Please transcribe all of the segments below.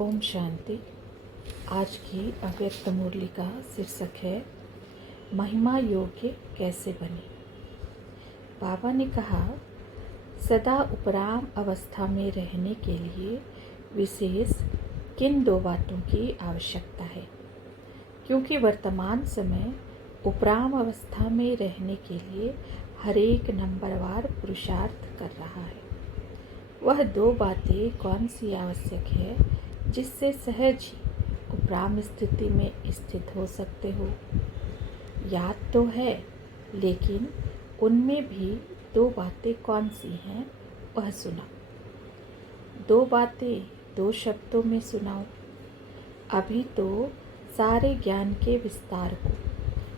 ओम शांति। आज की अव्यक्त मुरली का शीर्षक है महिमा योग्य कैसे बने। बाबा ने कहा, सदा उपराम अवस्था में रहने के लिए विशेष किन दो बातों की आवश्यकता है, क्योंकि वर्तमान समय उपराम अवस्था में रहने के लिए हर एक नंबरवार पुरुषार्थ कर रहा है। वह दो बातें कौन सी आवश्यक है जिससे सहज ही उपराम स्थिति में स्थित हो सकते हो। याद तो है, लेकिन उनमें भी दो बातें कौन सी हैं वह सुना। दो बातें दो शब्दों में सुनाओ। अभी तो सारे ज्ञान के विस्तार को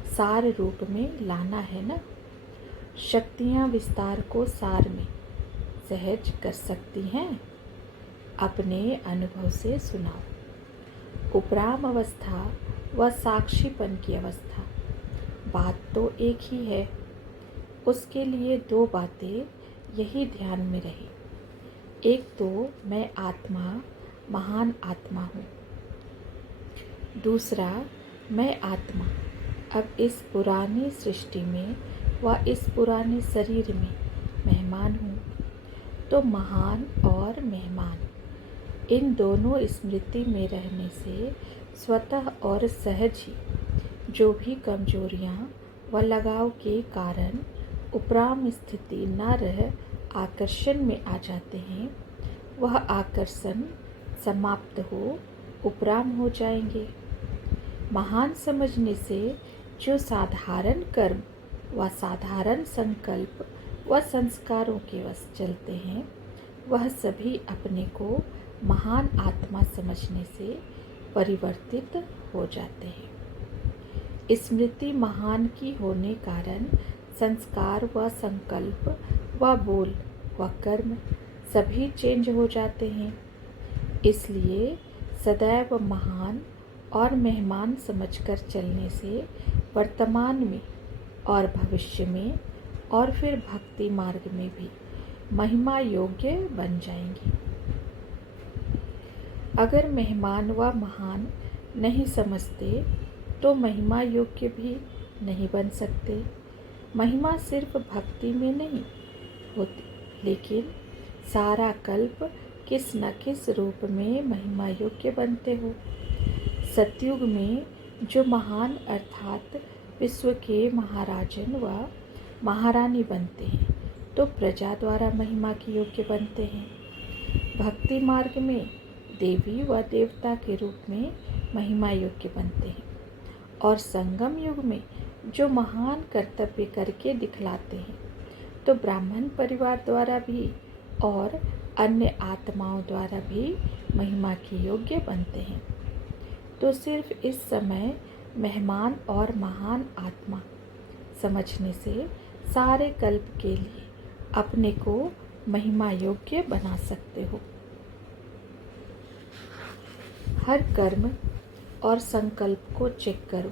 सार रूप में लाना है ना। शक्तियाँ विस्तार को सार में सहज कर सकती हैं। अपने अनुभव से सुनाओ। उपराम अवस्था व साक्षीपन की अवस्था, बात तो एक ही है। उसके लिए दो बातें यही ध्यान में रहे। एक तो मैं आत्मा, महान आत्मा हूँ। दूसरा, मैं आत्मा अब इस पुरानी सृष्टि में व इस पुराने शरीर में मेहमान हूँ। तो महान और मेहमान, इन दोनों स्मृति में रहने से स्वतः और सहज ही जो भी कमजोरियाँ व लगाव के कारण उपराम स्थिति न रह आकर्षण में आ जाते हैं, वह आकर्षण समाप्त हो उपराम हो जाएंगे। महान समझने से जो साधारण कर्म व साधारण संकल्प व संस्कारों के वश चलते हैं, वह सभी अपने को महान आत्मा समझने से परिवर्तित हो जाते हैं। स्मृति महान की होने कारण संस्कार व संकल्प व बोल व कर्म सभी चेंज हो जाते हैं। इसलिए सदैव महान और मेहमान समझकर चलने से वर्तमान में और भविष्य में और फिर भक्ति मार्ग में भी महिमा योग्य बन जाएंगे। अगर मेहमान व महान नहीं समझते तो महिमा योग्य भी नहीं बन सकते। महिमा सिर्फ भक्ति में नहीं होती, लेकिन सारा कल्प किस न किस रूप में महिमा योग्य बनते हो। सतयुग में जो महान अर्थात विश्व के महाराजन व महारानी बनते हैं, तो प्रजा द्वारा महिमा की योग्य बनते हैं। भक्ति मार्ग में देवी व देवता के रूप में महिमा योग्य बनते हैं। और संगम युग में जो महान कर्तव्य करके दिखलाते हैं, तो ब्राह्मण परिवार द्वारा भी और अन्य आत्माओं द्वारा भी महिमा की योग्य बनते हैं। तो सिर्फ इस समय मेहमान और महान आत्मा समझने से सारे कल्प के लिए अपने को महिमा योग्य बना सकते हो। हर कर्म और संकल्प को चेक करो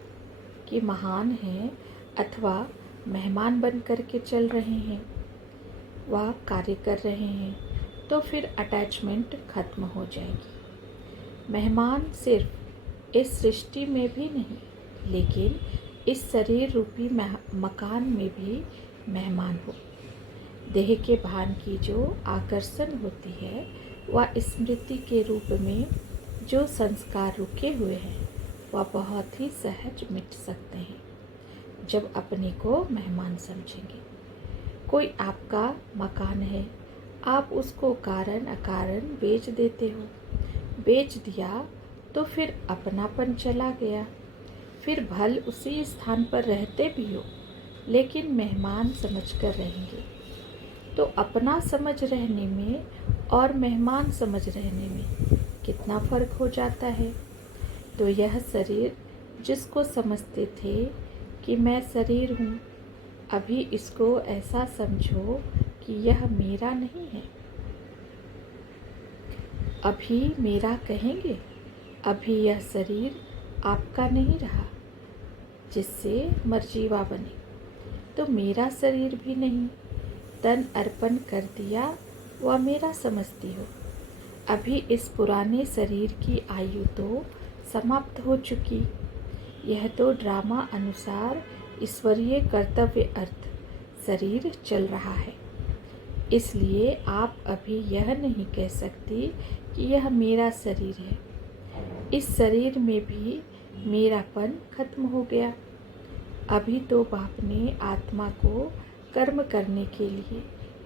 कि महान हैं अथवा मेहमान बन कर के चल रहे हैं व कार्य कर रहे हैं, तो फिर अटैचमेंट खत्म हो जाएगी। मेहमान सिर्फ इस सृष्टि में भी नहीं, लेकिन इस शरीर रूपी मकान में भी मेहमान हो। देह के भान की जो आकर्षण होती है वह स्मृति के रूप में जो संस्कार रुके हुए हैं, वह बहुत ही सहज मिट सकते हैं जब अपने को मेहमान समझेंगे। कोई आपका मकान है, आप उसको कारण अकारण बेच देते हो। बेच दिया तो फिर अपनापन चला गया। फिर भल उसी स्थान पर रहते भी हो, लेकिन मेहमान समझकर रहेंगे। तो अपना समझ रहने में और मेहमान समझ रहने में कितना फर्क हो जाता है। तो यह शरीर जिसको समझते थे कि मैं शरीर हूँ, अभी इसको ऐसा समझो कि यह मेरा नहीं है। अभी मेरा कहेंगे, अभी यह शरीर आपका नहीं रहा जिससे मर्जीवा बने। तो मेरा शरीर भी नहीं, तन अर्पण कर दिया वह मेरा समझती हो। अभी इस पुराने शरीर की आयु तो समाप्त हो चुकी। यह तो ड्रामा अनुसार ईश्वरीय कर्तव्य अर्थ शरीर चल रहा है। इसलिए आप अभी यह नहीं कह सकती कि यह मेरा शरीर है। इस शरीर में भी मेरापन खत्म हो गया। अभी तो बाप ने आत्मा को कर्म करने के लिए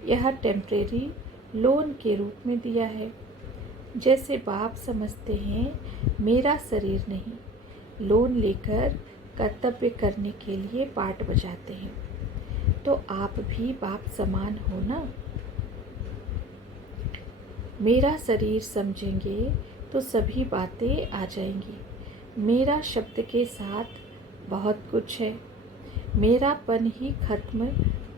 यह टेम्परेरी लोन के रूप में दिया है। जैसे बाप समझते हैं मेरा शरीर नहीं, लोन लेकर कर्तव्य करने के लिए पाठ बजाते हैं, तो आप भी बाप समान हो ना। मेरा शरीर समझेंगे तो सभी बातें आ जाएंगी। मेरा शब्द के साथ बहुत कुछ है। मेरापन ही खत्म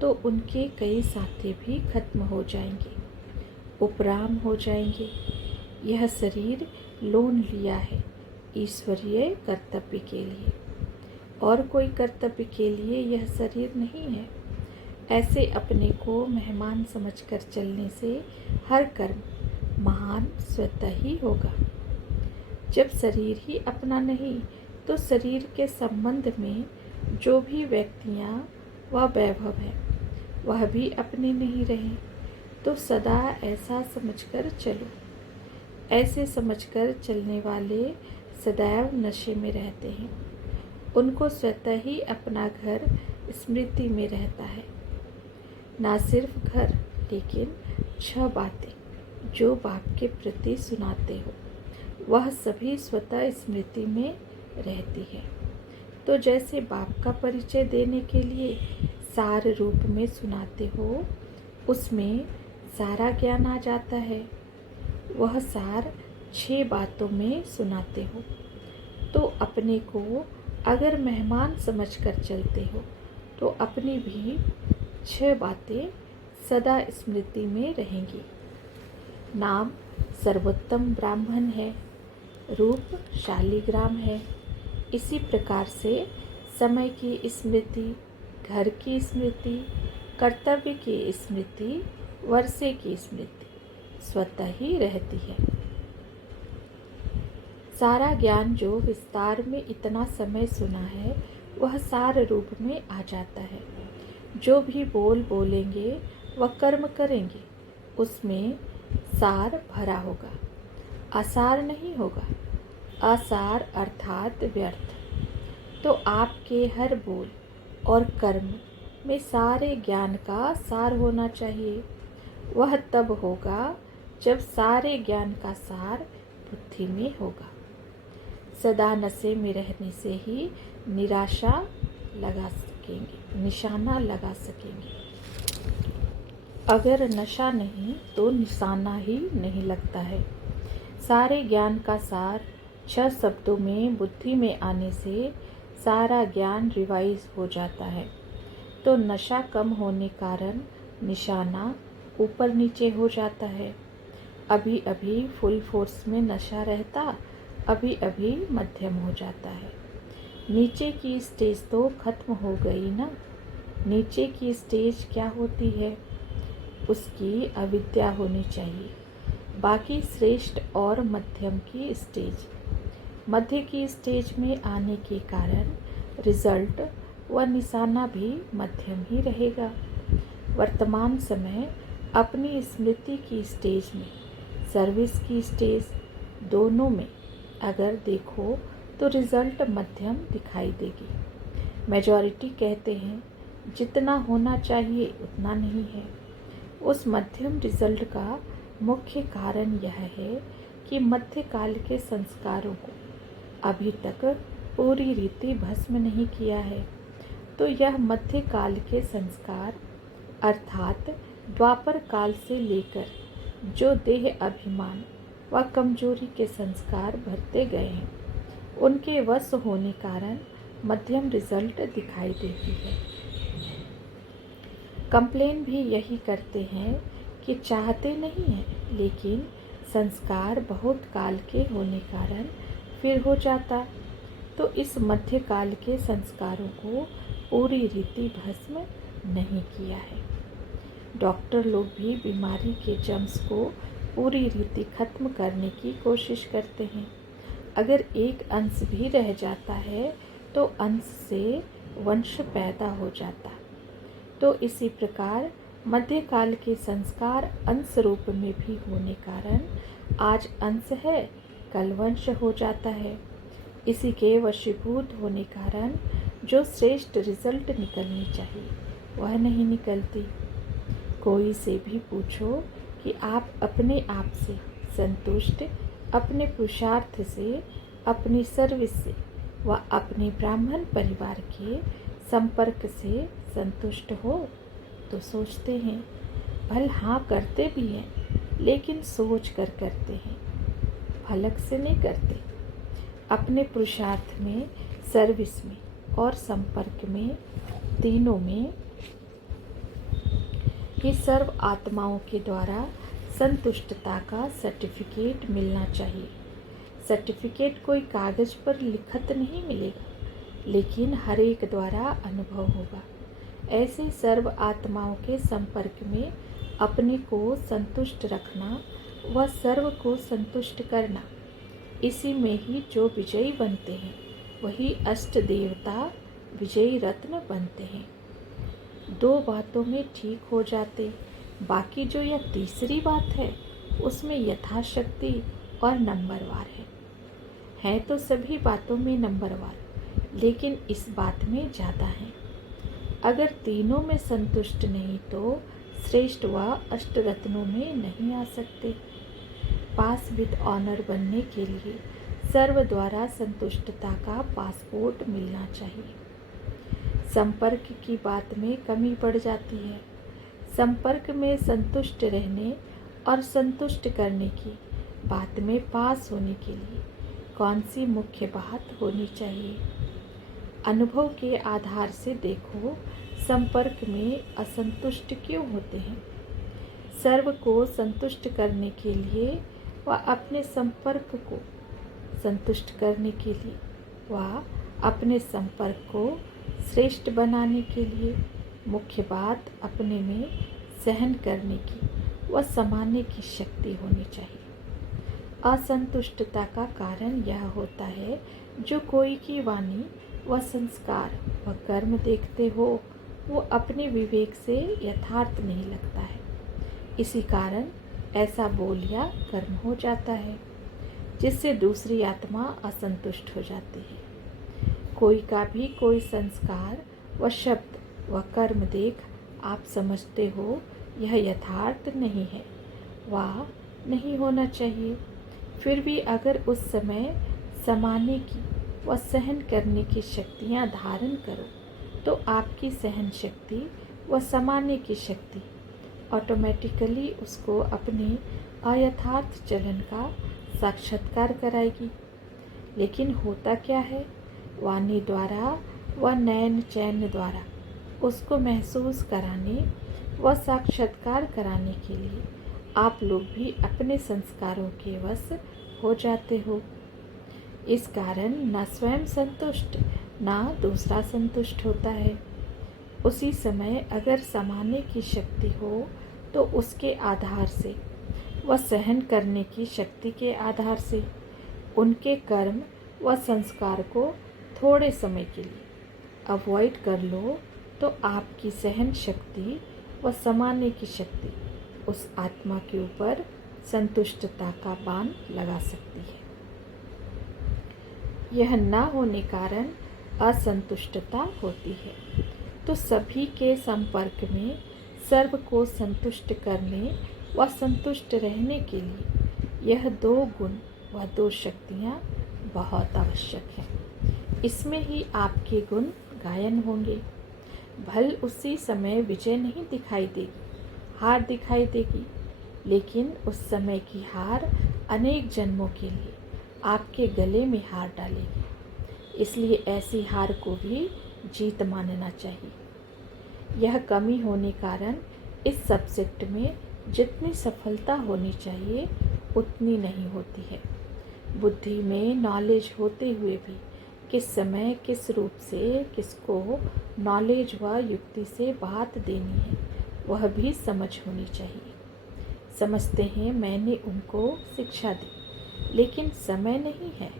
तो उनके कई साथी भी खत्म हो जाएंगे, उपराम हो जाएंगे। यह शरीर लोन लिया है ईश्वरीय कर्तव्य के लिए, और कोई कर्तव्य के लिए यह शरीर नहीं है। ऐसे अपने को मेहमान समझकर चलने से हर कर्म महान स्वतः ही होगा। जब शरीर ही अपना नहीं, तो शरीर के संबंध में जो भी व्यक्तियाँ व वैभव है वह भी अपने नहीं रहे। तो सदा ऐसा समझकर चलो। ऐसे समझकर चलने वाले सदैव नशे में रहते हैं। उनको स्वतः ही अपना घर स्मृति में रहता है। ना सिर्फ घर, लेकिन 6 बातें जो बाप के प्रति सुनाते हो वह सभी स्वतः स्मृति में रहती है। तो जैसे बाप का परिचय देने के लिए सार रूप में सुनाते हो, उसमें सारा ज्ञान आ जाता है। वह सार 6 बातों में सुनाते हो, तो अपने को अगर मेहमान समझकर चलते हो तो अपनी भी 6 बातें सदा स्मृति में रहेंगी। नाम सर्वोत्तम ब्राह्मण है, रूप शालिग्राम है। इसी प्रकार से समय की स्मृति, घर की स्मृति, कर्तव्य की स्मृति, वर्षे की स्मृति स्वतः ही रहती है। सारा ज्ञान जो विस्तार में इतना समय सुना है वह सार रूप में आ जाता है। जो भी बोलेंगे वह कर्म करेंगे, उसमें सार भरा होगा, असार नहीं होगा। असार अर्थात व्यर्थ। तो आपके हर बोल और कर्म में सारे ज्ञान का सार होना चाहिए। वह तब होगा जब सारे ज्ञान का सार बुद्धि में होगा। सदा नशे में रहने से ही निराशा लगा सकेंगे, निशाना लगा सकेंगे। अगर नशा नहीं तो निशाना ही नहीं लगता है। सारे ज्ञान का सार 6 शब्दों में बुद्धि में आने से सारा ज्ञान रिवाइज हो जाता है। तो नशा कम होने कारण निशाना ऊपर नीचे हो जाता है। अभी अभी फुल फोर्स में नशा रहता, अभी अभी मध्यम हो जाता है। नीचे की स्टेज तो खत्म हो गई ना। नीचे की स्टेज क्या होती है? उसकी अविद्या होनी चाहिए। बाकी श्रेष्ठ और मध्यम की स्टेज। मध्य की स्टेज में आने के कारण रिजल्ट व निशाना भी मध्यम ही रहेगा। वर्तमान समय अपनी स्मृति की स्टेज में, सर्विस की स्टेज, दोनों में अगर देखो तो रिजल्ट मध्यम दिखाई देगी। मेजॉरिटी कहते हैं जितना होना चाहिए उतना नहीं है। उस मध्यम रिजल्ट का मुख्य कारण यह है कि मध्यकाल के संस्कारों को अभी तक पूरी रीति भस्म नहीं किया है। तो यह मध्यकाल के संस्कार अर्थात द्वापर काल से लेकर जो देह अभिमान व कमजोरी के संस्कार भरते गए हैं, उनके वश होने कारण मध्यम रिजल्ट दिखाई देती है। कंप्लेन भी यही करते हैं कि चाहते नहीं हैं, लेकिन संस्कार बहुत काल के होने कारण फिर हो जाता। तो इस मध्यकाल के संस्कारों को पूरी रीति भस्म नहीं किया है। डॉक्टर लोग भी बीमारी के जर्म्स को पूरी रीति खत्म करने की कोशिश करते हैं। अगर एक अंश भी रह जाता है तो अंश से वंश पैदा हो जाता। तो इसी प्रकार मध्यकाल के संस्कार अंश रूप में भी होने कारण आज अंश है, कल वंश हो जाता है। इसी के वशीभूत होने कारण जो श्रेष्ठ रिजल्ट निकलनी चाहिए वह नहीं निकलती। कोई से भी पूछो कि आप अपने आप से संतुष्ट, अपने पुरुषार्थ से, अपनी सर्विस से व अपने ब्राह्मण परिवार के संपर्क से संतुष्ट हो तो सोचते हैं, भल हाँ करते भी हैं, लेकिन सोच कर करते हैं, फलक से नहीं करते। अपने पुरुषार्थ में, सर्विस में और संपर्क में, तीनों में ही सर्व आत्माओं के द्वारा संतुष्टता का सर्टिफिकेट मिलना चाहिए। सर्टिफिकेट कोई कागज पर लिखत नहीं मिलेगा, लेकिन हर एक द्वारा अनुभव होगा। ऐसे सर्व आत्माओं के संपर्क में अपने को संतुष्ट रखना व सर्व को संतुष्ट करना, इसी में ही जो विजयी बनते हैं वही अष्ट देवता विजयी रत्न बनते हैं। दो बातों में ठीक हो जाते, बाकी जो यह तीसरी बात है उसमें यथाशक्ति और नंबरवार है तो सभी बातों में नंबरवार, लेकिन इस बात में ज़्यादा है। अगर तीनों में संतुष्ट नहीं तो श्रेष्ठ व अष्टरत्नों में नहीं आ सकते। पास विद ऑनर बनने के लिए सर्व द्वारा संतुष्टता का पासपोर्ट मिलना चाहिए। संपर्क की बात में कमी पड़ जाती है। संपर्क में संतुष्ट रहने और संतुष्ट करने की बात में पास होने के लिए कौन सी मुख्य बात होनी चाहिए? अनुभव के आधार से देखो, संपर्क में असंतुष्ट क्यों होते हैं? सर्व को संतुष्ट करने के लिए व अपने संपर्क को संतुष्ट करने के लिए व अपने संपर्क को श्रेष्ठ बनाने के लिए मुख्य बात अपने में सहन करने की व समाने की शक्ति होनी चाहिए। असंतुष्टता का कारण यह होता है जो कोई की वाणी व संस्कार व कर्म देखते हो वो अपने विवेक से यथार्थ नहीं लगता है। इसी कारण ऐसा बोल या कर्म हो जाता है जिससे दूसरी आत्मा असंतुष्ट हो जाती है। कोई का भी कोई संस्कार व शब्द व कर्म देख आप समझते हो यह यथार्थ नहीं है व नहीं होना चाहिए, फिर भी अगर उस समय समाने की व सहन करने की शक्तियाँ धारण करो तो आपकी सहन शक्ति व समाने की शक्ति ऑटोमेटिकली उसको अपने अयथार्थ चलन का साक्षात्कार कराएगी। लेकिन होता क्या है, वाणी द्वारा व नयन चैन द्वारा उसको महसूस कराने व साक्षात्कार कराने के लिए आप लोग भी अपने संस्कारों के वश हो जाते हो। इस कारण न स्वयं संतुष्ट न दूसरा संतुष्ट होता है। उसी समय अगर समाने की शक्ति हो तो उसके आधार से व सहन करने की शक्ति के आधार से उनके कर्म व संस्कार को थोड़े समय के लिए अवॉइड कर लो तो आपकी सहन शक्ति व समाने की शक्ति उस आत्मा के ऊपर संतुष्टता का बाण लगा सकती है। यह न होने कारण असंतुष्टता होती है। तो सभी के संपर्क में सर्व को संतुष्ट करने व संतुष्ट रहने के लिए यह दो गुण व दो शक्तियाँ बहुत आवश्यक हैं। इसमें ही आपके गुण गायन होंगे। भल उसी समय विजय नहीं दिखाई देगी, हार दिखाई देगी, लेकिन उस समय की हार अनेक जन्मों के लिए आपके गले में हार डालेगी। इसलिए ऐसी हार को भी जीत मानना चाहिए। यह कमी होने कारण इस सब्जेक्ट में जितनी सफलता होनी चाहिए उतनी नहीं होती है। बुद्धि में नॉलेज होते हुए भी किस समय किस रूप से किसको नॉलेज व युक्ति से बात देनी है वह भी समझ होनी चाहिए। समझते हैं मैंने उनको शिक्षा दी, लेकिन समय नहीं है,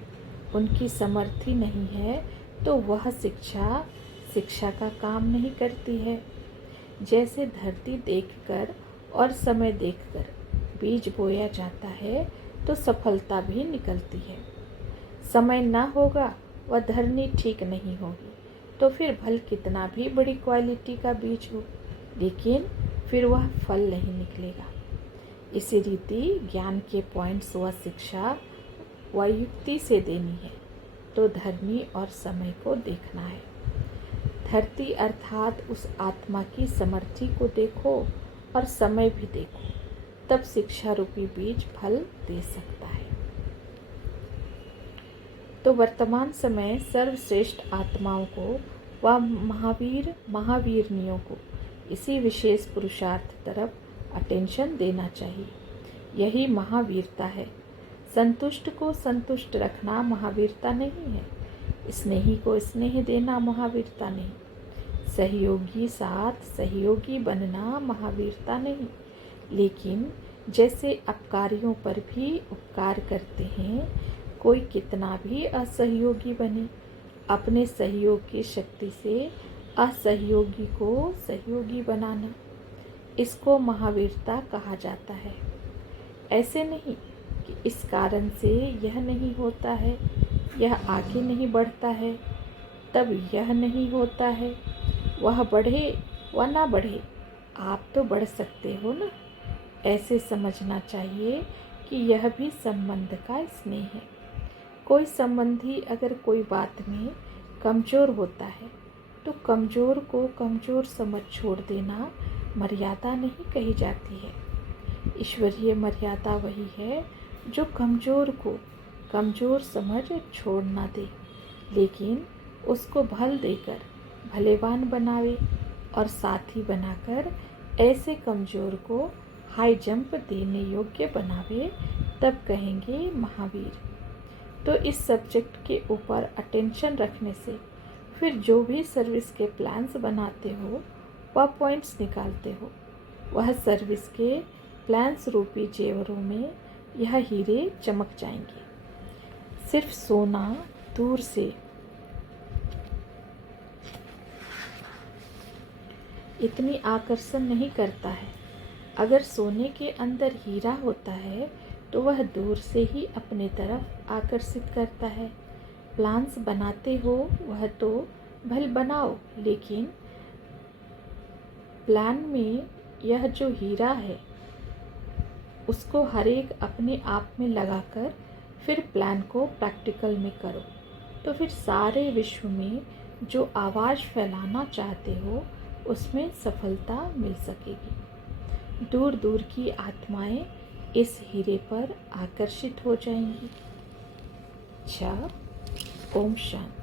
उनकी समर्थी नहीं है, तो वह शिक्षा का काम नहीं करती है। जैसे धरती देखकर और समय देखकर बीज बोया जाता है, तो सफलता भी निकलती है। समय ना होगा, वह धरनी ठीक नहीं होगी, तो फिर भल कितना भी बड़ी क्वालिटी का बीज हो, लेकिन फिर वह फल नहीं निकलेगा। इसी रीति ज्ञान के पॉइंट्स व शिक्षा व युक्ति से देनी है, तो धरनी और समय को देखना है। धरती अर्थात उस आत्मा की समर्थी को देखो और समय भी देखो, तब शिक्षा रूपी बीज फल दे सकता है। तो वर्तमान समय सर्वश्रेष्ठ आत्माओं को व महावीरनियों को इसी विशेष पुरुषार्थ तरफ अटेंशन देना चाहिए। यही महावीरता है। संतुष्ट को संतुष्ट रखना महावीरता नहीं है। स्नेही को स्नेह देना महावीरता नहीं। सहयोगी साथ सहयोगी बनना महावीरता नहीं। लेकिन जैसे अपकारियों पर भी उपकार करते हैं, कोई कितना भी असहयोगी बने, अपने सहयोग की शक्ति से असहयोगी को सहयोगी बनाना, इसको महावीरता कहा जाता है। ऐसे नहीं कि इस कारण से यह नहीं होता है, यह आगे नहीं बढ़ता है, तब यह नहीं होता है, वह बढ़े व ना बढ़े, आप तो बढ़ सकते हो ना। ऐसे समझना चाहिए कि यह भी संबंध का स्नेह है। कोई संबंधी अगर कोई बात में कमज़ोर होता है, तो कमज़ोर को कमज़ोर समझ छोड़ देना मर्यादा नहीं कही जाती है। ईश्वरीय मर्यादा वही है जो कमज़ोर को कमज़ोर समझ छोड़ ना दे, लेकिन उसको भल देकर भलेवान बनावे और साथी बनाकर ऐसे कमज़ोर को हाई जंप देने योग्य बनावे, तब कहेंगे महावीर। तो इस सब्जेक्ट के ऊपर अटेंशन रखने से फिर जो भी सर्विस के प्लान्स बनाते हो वह पॉइंट्स निकालते हो, वह सर्विस के प्लान्स रूपी जेवरों में यह हीरे चमक जाएंगे। सिर्फ सोना दूर से इतनी आकर्षण नहीं करता है। अगर सोने के अंदर हीरा होता है तो वह दूर से ही अपने तरफ आकर्षित करता है। प्लान्स बनाते हो वह तो भल बनाओ, लेकिन प्लान में यह जो हीरा है उसको हर एक अपने आप में लगाकर फिर प्लान को प्रैक्टिकल में करो, तो फिर सारे विश्व में जो आवाज़ फैलाना चाहते हो उसमें सफलता मिल सकेगी। दूर दूर की आत्माएं इस हीरे पर आकर्षित हो जाएंगी। अच्छा, ओम शांति।